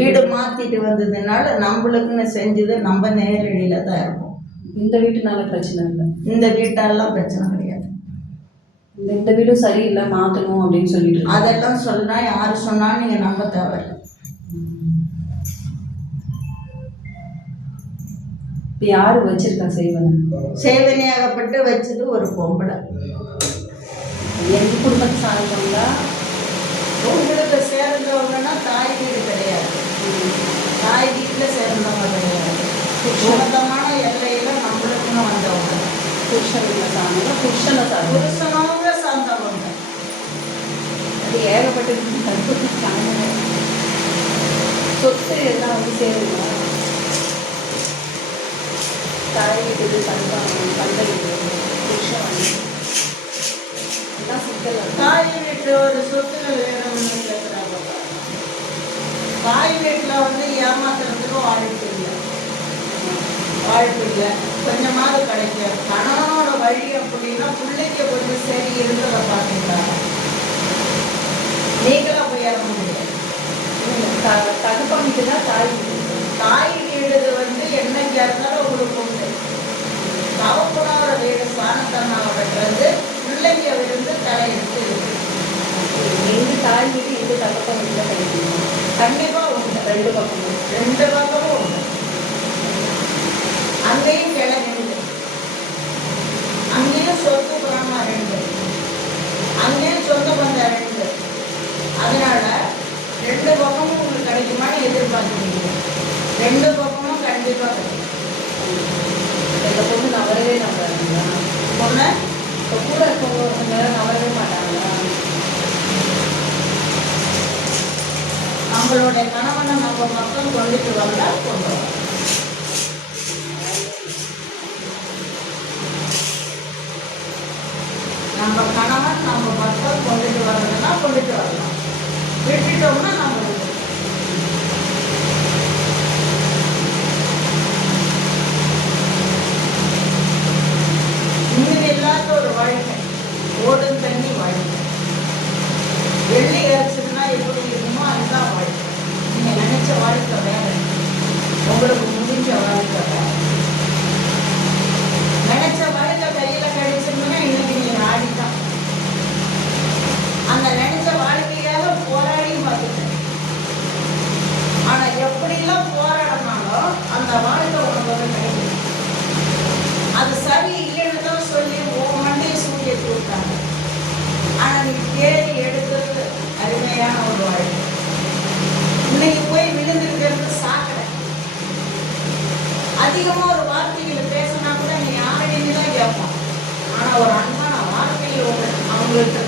வீடு மாற்றிட்டு வந்ததுனால நம்மளுக்குன்னு செஞ்சது நம்ம நேரடியில் தான் இருக்கும். இந்த வீட்டுனால பிரச்சனை இல்லை, இந்த வீட்டெல்லாம் பிரச்சனை கிடையாது. இந்த வீடும் சரியில்லை மாற்றணும் அப்படின்னு சொல்லிட்டு அதெல்லாம் சொன்னால் யார் சொன்னாலும் நீங்கள் நம்ப தேவையில்லை. இப்போ யார் வச்சிருக்கா சேவனை? சேவனையாகப்பட்டு வச்சது ஒரு பொம்பளை. எங்கள் குடும்பத்தை சார்ந்தவங்களா? உங்களுக்கு சேர்ந்தவங்கன்னா தாய் வீடு கிடையாது, தாய் வீட்டில் சேர்ந்தவங்க கிடையாது. சுத்தமான எல்லையில் நம்மளுக்குன்னு வந்தவங்க. புருஷனை சார்ந்தவங்க, புருஷனை புருஷனவங்க சார்ந்தவங்க. அது ஏகப்பட்டது தடுப்பு சார்ந்த சொத்து எல்லாம் வந்து சேருங்களா? தாய் வீட்டுக்கு சந்தை வீடு புருஷன் வந்து எல்லாம் சிக்கல். தாய் வீட்டு ஒரு சொத்துக்கள் வேணும்னு கேட்குறாங்க. தாய் வீட்டில் வந்து ஏமாத்துறதுக்கு வாய்ப்பு இல்லை, வாய்ப்பு இல்லை. கொஞ்சமாவது கிடைக்கும். கணவனோட வழி அப்படின்னா பிள்ளைக்கு கொஞ்சம் சரி இருக்கிறத பார்த்தீங்களா? நீங்களாக போய் ஏற முடியாது. தகப்பன் வீட்டு தான் தாய் வீடு. தாய் வீடு வந்து என்னைக்கு இருந்தாலும் உங்களுக்கு உண்டு. தகப்பனோட வீடு சாணத்தன்னாவது பிள்ளைங்க விழுந்து தலையெடுத்து இருக்கு. எங்க தாய் வீடு எங்க தகப்பன் வீட்டில் கிடைக்கும்? கண்டிப்பாக உண்டு. ரெண்டு பக்கமும் உண்டு. அங்கேயும் கிளை ரெண்டு, அங்கேயும் சொத்து புறமா ரெண்டு, அங்கேயும் சொந்த பந்தம் ரெண்டு. அதனால ரெண்டு பக்கமும் உங்களுக்கு கிடைக்குமான்னு எதிர்பார்க்குறீங்க. ரெண்டு பக்கமும் கண்டிப்பாக கிடைக்கும். இந்த பொண்ணு நவரவே நம்புறாங்களா? பொண்ணு இப்போ கூட இருக்கவங்க நவரவே மாட்டாங்களா? நம்மளுடைய கணவனை நம்ம மக்கள் கொண்டுட்டு வந்தால் கொண்டு வரலாம். நம்ம கணவன் நம்ம மக்கள் கொண்டுட்டு வர்றதுன்னா கொண்டுட்டு வரலாம். விட்டுட்டோம்னா நம்ம நிம்மதி இல்லாத ஒரு வாழ்க்கை, ஓடும் தண்ணி வாழ்க்கை. வெள்ளி அரைச்சதுன்னா எப்படி இருக்குமோ அதுதான் வாழ்க்கை. நீங்கள் நினைச்ச வாழ்க்கை வேற, உங்களுக்கு முடிஞ்ச வாழ்க்கை வேற. நினைச்ச வாழ்க்கை கையில் கிடைச்சிருந்தோன்னா இன்னைக்கு நீங்கள் ஆடிதான். அந்த நினைச்ச வாழ்க்கையாக போராடி பார்த்துட்டேன். ஆனால் எப்படிலாம் போராடினாலும் அந்த வாழ்க்கை உனக்கு வந்து கிடைக்கும். அது சரி இல்லைன்னு தான் சொல்லி உன் மண்டையை சூரிய கொடுத்தாங்க. ஆனால் நீ தேடி எடுக்கிறது அருமையான ஒரு வாழ்க்கை. இன்னைக்கு போய் விழுந்திருக்கிறது சாக்கடை. அதிகமாக ஒரு வார்த்தைகளை பேசினா கூட நீ யாரையுமே தான் கேட்பான். ஆனால் ஒரு அன்பான வார்த்தைகள் அவங்களுக்கு